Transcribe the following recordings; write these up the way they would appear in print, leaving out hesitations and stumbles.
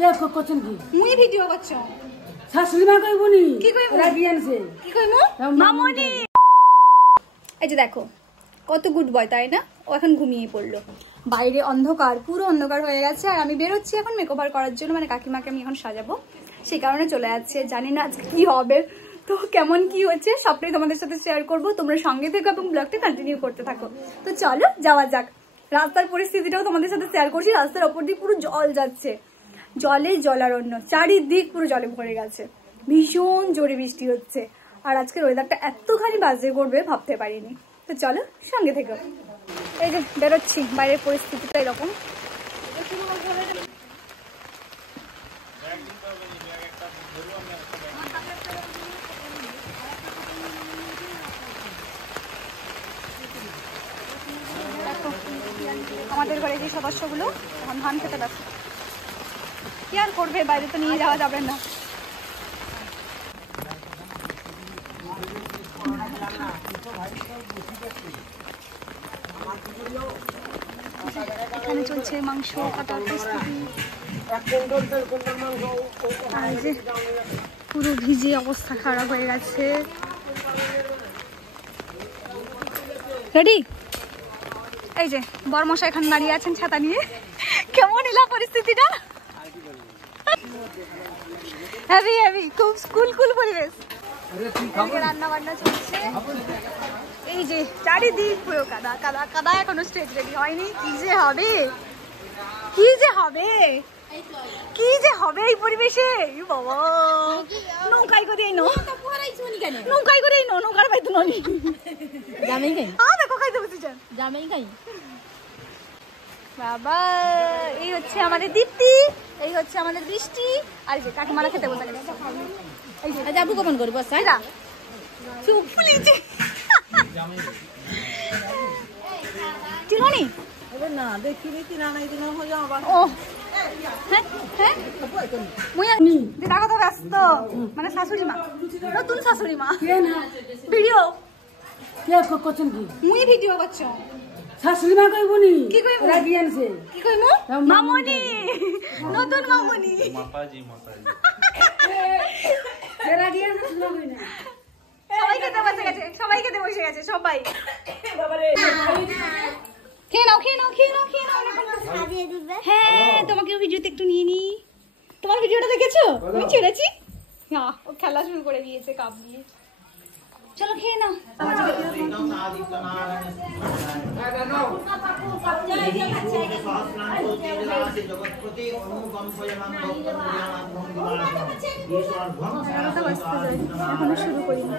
কে করছেন কি মুই ভিডিও করছো শাশুড়ি মা কইবনি কি কইবো রাবিয়ানছে কি কইমু মামনি এই যে দেখো কত গুড বয় তাই না ও এখন ঘুমিয়ে পড়লো বাইরে অন্ধকার পুরো অন্ধকার হয়ে গেছে আর আমি বেরোচ্ছি এখন মেকওভার করার জন্য মানে কাকিমাকে আমি এখন সাজাবো সেই কারণে চলে যাচ্ছে জানি না আজকে কি হবে তো কেমন কি হচ্ছে সবটাই তোমাদের সাথে শেয়ার করবো তোমরা সঙ্গে থেকো এবং ব্লগটা কন্টিনিউ করতে থাকো তো চলো যাওয়া যাক রাস্তার পরিস্থিতিটাও তোমাদের সাথে শেয়ার করছি রাস্তার ওপর দিয়ে পুরো জল যাচ্ছে জলে জলারণ্য চারিদিক পুরো জলে ভরে গেছে ভীষণ জোরে বৃষ্টি হচ্ছে আর আজকের ওয়েদারটা এতখানি বাজে করবে ভাবতে পারিনি তো চলো সঙ্গে থেকো এই যে বেরোচ্ছি বাইরের পরিস্থিতিটা এরকম আমাদের ঘরে যে সদস্যগুলো এখন ধান খেতে ব্যস্ত কি আর করবে বাইরে তো নিয়ে যাওয়া যাবে না এখানে চলছে মাংস কাটার প্রস্তুতি আর যে পুরো ভিজে অবস্থা খারাপ হয়ে গেছে রেডি এই যে বরমশাই এখানে দাঁড়িয়ে আছেন ছাতা নিয়ে কেমন এলা পরিস্থিতিটা হেভি হেভি খুব কুল পরিবেশ রান্না বান্না চলছে এই যে চারিদিক পুরো কাদা কাদা কাদা এখনো স্টেজ রেডি হয়নি কি যে হবে কি যে হবে কি যে হবে এই পরিবেশে বাবা নৌকায় করে নৌকায় করে নৌকার পাইতো ননি জামাই খাই দেখো খাইতে বসেছেন জামাই খাই বাবা এই হচ্ছে আমাদের দীপ্তি এই হচ্ছে আমাদের বৃষ্টি আর এই যে কাকিমারা খেতে বসে গেছে এই যে যাবো কখন করবো সাইরা চুপ ফুলিছে চিনি না দেখি দেখি না নাই দিন হয়ে যাও আবার ও হ্যাঁ হ্যাঁ মুইয়া দিদা কত ব্যস্ত মানে শাশুড়ি মা নতুন শাশুড়ি মা ভিডিও কে করছেন কি মুই ভিডিও করছো শাশুড়ি মা কইবনি কি কইবো রাবিয়ানছে কি কইমু মামনি নতুন মামনি মাতাজি রাবিয়ানছে শুনো কই না সবাই খেতে বসে গেছে সবাই বাবারে খেয়ে নাও হ্যাঁ তোমাকে ভিডিওতে একটু নিয়ে নি তোমার ভিডিওটা দেখেছো আমি ছেড়েছি হ্যাঁ ও খেলা শুরু করে দিয়েছে কাপ দিয়ে চলো খেয়ে নাও এখনো শুরু করিনি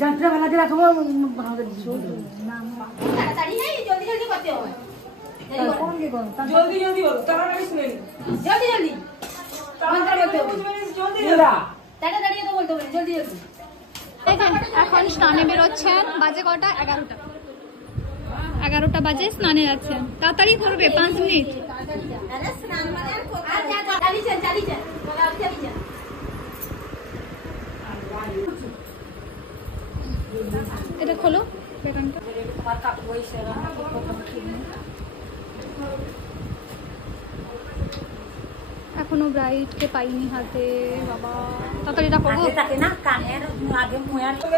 যন্ত্র বানাতে রাখবো জলদি বলো তাড়াতাড়ি শুনে জলদি এখন স্নানে বেরোচ্ছেন বাজে কটা 11টা বাজে স্নানে যাচ্ছেন তাড়াতাড়ি করবে 5 মিনিট এটা খোলো বেকানটা এখনো ব্রাইডকে পাইনি হাতে বাবা তাড়াতাড়ি এটা করবো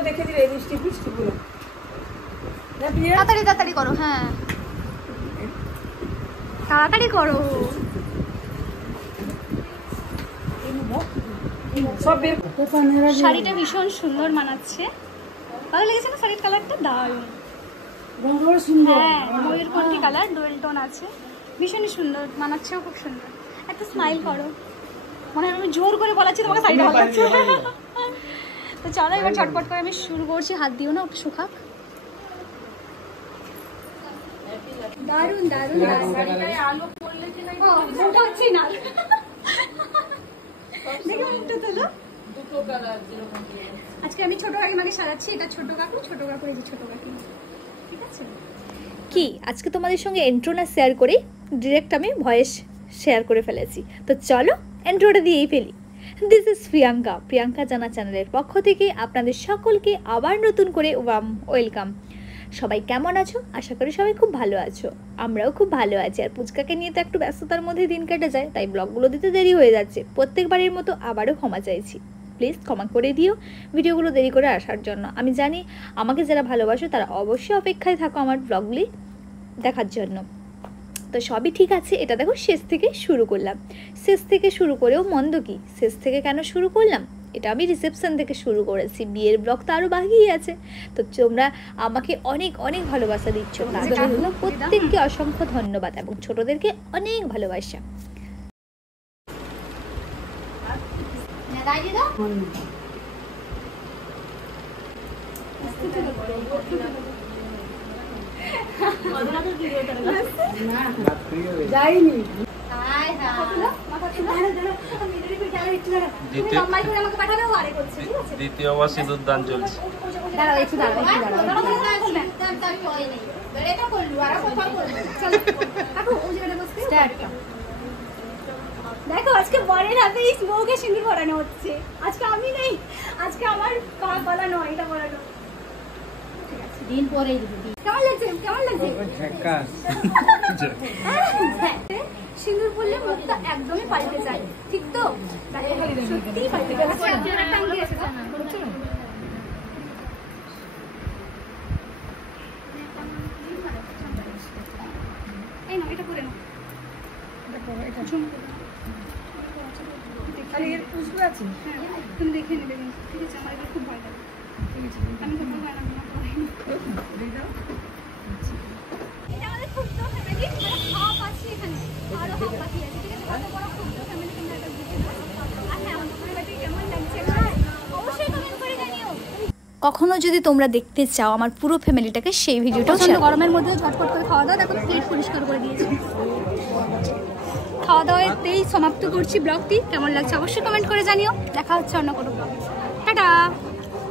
দেখে দিলে বৃষ্টি পুরো তাড়াতাড়ি করো হ্যাঁ তাড়াতাড়ি করো শাড়িটা ভীষণ সুন্দর মানাচ্ছে ভালো লেগেছে না শাড়ির কালারটা দারুণ হ্যাঁ ময়ূরকণ্ঠী কালার ডুয়েল টোন আছে ভীষণই সুন্দর মানাচ্ছেও খুব সুন্দর একটা স্মাইল করো মনে হয় আমি জোর করে বলাচ্ছি তোমাকে শাড়িটা ভালো লাগছে তো চলো এবার চটপট করে আমি শুরু করছি হাত দিও না ওটা শুকাক দারুণ উঠাচ্ছি না দেখে মুখটা তোলো আজকে আমি ছোট কাকিমাকে সাজাচ্ছি এটা ছোট কাকু এই যে ছোট কাকু ঠিক আছে কি আজকে তোমাদের সঙ্গে ইন্ট্রো না শেয়ার করি ডিরেক্ট আমি ভয়েস শেয়ার করে ফেলেছি তো চলো ইন্ট্রোটা দিয়েই ফেলি দিস ইজ প্রিয়াঙ্কা জানা চ্যানেলের পক্ষ থেকে আপনাদের সকলকে আবার নতুন করে ওয়েলকাম সবাই কেমন আছো? আশা করি সবাই খুব ভালো আছো। আমরাও খুব ভালো আছি। আর পুচকাকে নিয়ে তো একটু ব্যস্ততার মধ্যে দিন কেটে যায়, তাই ব্লগগুলো দিতে দেরি হয়ে যাচ্ছে। প্রত্যেকবারের মতো আবারও ক্ষমা চাইছি, প্লিজ ক্ষমা করে দিও ভিডিওগুলো দেরি করে আসার জন্য। আমি জানি আমাকে যারা ভালোবাসো তারা অবশ্যই অপেক্ষায় থাকো আমার ব্লগগুলি দেখার জন্য। তো সবই ঠিক আছে। এটা দেখো শেষ থেকে শুরু করলাম। শেষ থেকে শুরু করেও মন্দ কি? শেষ থেকে কেন শুরু করলাম? এটা আমি রিসেপশন থেকে শুরু করেছি, বিয়ের ব্লগ তো আরও বাকি আছে। তো তোমরা আমাকে অনেক অনেক ভালোবাসা দিচ্ছ, তার জন্য প্রত্যেককে অসংখ্য ধন্যবাদ এবং ছোটদেরকে অনেক ভালোবাসা। যাইনি দ্বিতীয়বার সিঁদুর দান চলছে। দেখো আজকে বরের হাতে বউকে সিঁদুর পরানো হচ্ছে। আজকে আমি নেই, আজকে আমার বলা নয়, এটা বলানো। দিন পরে কেমন লাগছে? কেমন লাগছে? সিঁদুর পরলে মুখটা একদমই পাল্টে যায়, ঠিক তো? সত্যিই পাল্টে যায়। এই না, এটা পরে না। আরে এর পুষবে আছে। হ্যাঁ, তুমি দেখে নেবে, ঠিক আছে? আমার এগুলো খুব ভয় লাগে। আমি তো ভয় না, এটা আমাদের ক্ষুদ্র ফ্যামিলি, হাফ আছে এখানে, আরো হাফ বাকি আছে, ঠিক আছে? কত বড় ক্ষুদ্র ফ্যামিলি তোমরা এটা বুঝে নাও। আর হ্যাঁ, আমাদের বাড়িতে কেমন লাগছে অবশ্যই কমেন্ট করে জানিও। কখনো যদি তোমরা দেখতে চাও আমার পুরো ফ্যামিলিটাকে, সেই ভিডিওটাও গরমের মধ্যেও ঝটপট করে খাওয়া দাওয়া, দেখো প্লেট পরিষ্কার করে দিয়েছি। খাওয়া দাওয়াতেই সমাপ্ত করছি ব্লগটি। কেমন লাগছে অবশ্যই কমেন্ট করে জানিও। দেখা হচ্ছে অন্য কোনো ব্লগে। টাটা।